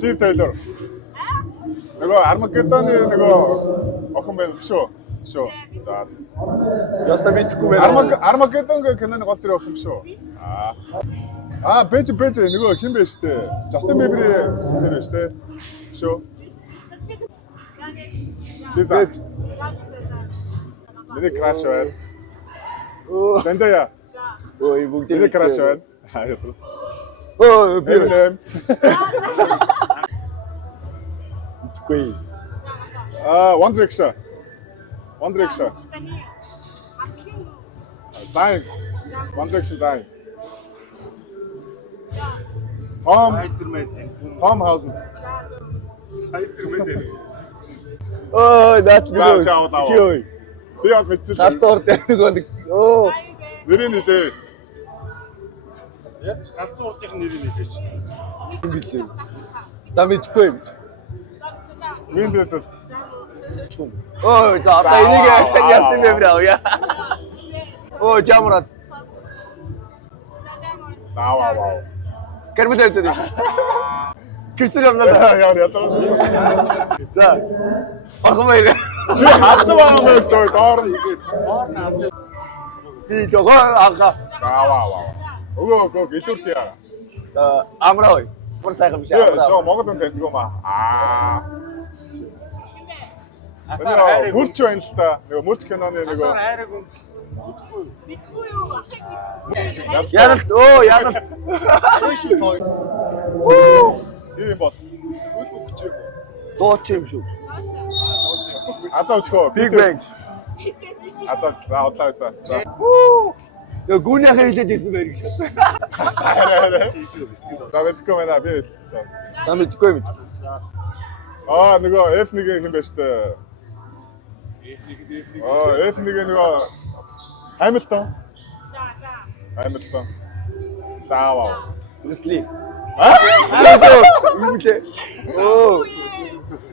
Liv Taylor. Нөгөө Armageddon-ы нөгөө охин байна шүү. Шүү. За. Яста мэдхгүй байна. Armageddon гэх киноны гол тэр охин шүү. Бэж нөгөө хин бэ штэ. Justin Bieber-ийн тэр штэ. Шүү. Тэс. Миний краш байна. Зендая. Ой, бүгд Миний краш байна. Би нэм. Итгэхгүй. One Direction. Зайн. One Direction зайн. Tom Holland. Oh, that's good. Ой. Би яг мэдчихлээ. Галзуур дээр нэг. Оо. Нэрийн нэлээ. Яаж галзууртын нэрийг мэдээж. Юм билээ. За мэдхгүй юм. Windows. Оо, за одоо энийг Justin Bieber авъя. Оо, Jamrat. Вау. Кэрмэд авдаг. Кристиан Рональдо. Яа. За. Ахмаар. Чи хавцаа байгаа юм шүү дээ. Доор нь. Би жоо аха. Вау. Өгөө гэлүүрхийа. За, амраа. Бүр сайхан биш амраа. Жоо Монгол хүн таньдаг юм аа. Нөгөө мөрч байна л та. Нөгөө мөрч киноны нөгөө хайраг хүн Мэдгүй юу? Ягалт. Оо, ягалт. ийм бол. Дууч юм шүү. Азаа өчгөө. Big Bang. Азаа одлаасаа. За. Нөгөө гүнийхээ хэлээд ирсэн байр гэж. Хараа. Давэдгүй байна би. За мэдгүй юм. Нөгөө F1 хэм байж тээ. F1 нөгөө Hamilton. Hamilton. Вау. Bruce Lee. Юм лээ. Оо.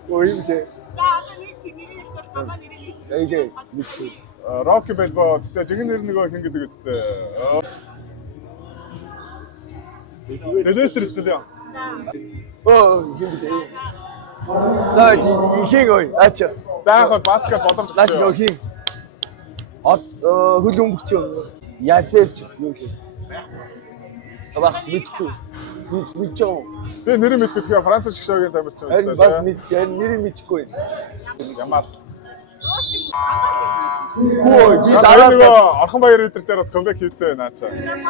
Юм лээ. Эйжээ. Мэдгүй. Rocky Balboa гэдэг жигэн нэр нөгөө хин гэдэг үстэй. Sylvester Stallone. Оо, юм лээ. За хин ой. Ача. Заахад баскет боломж. Наач нөө хин. Хөл өмгч юм. Язэлч юу лээ. Абаа мэдгүй. Мэдчихв. Би нэрийг мэдгүй тэгэхээр Франц шгшөөгийн тамирч юм байна. Бас нэрийг мэдхгүй. Ямаал. Хөөе, би дараа нөгөө Орхон Баяр эдэр дээр бас комбек хийсэн наачаа.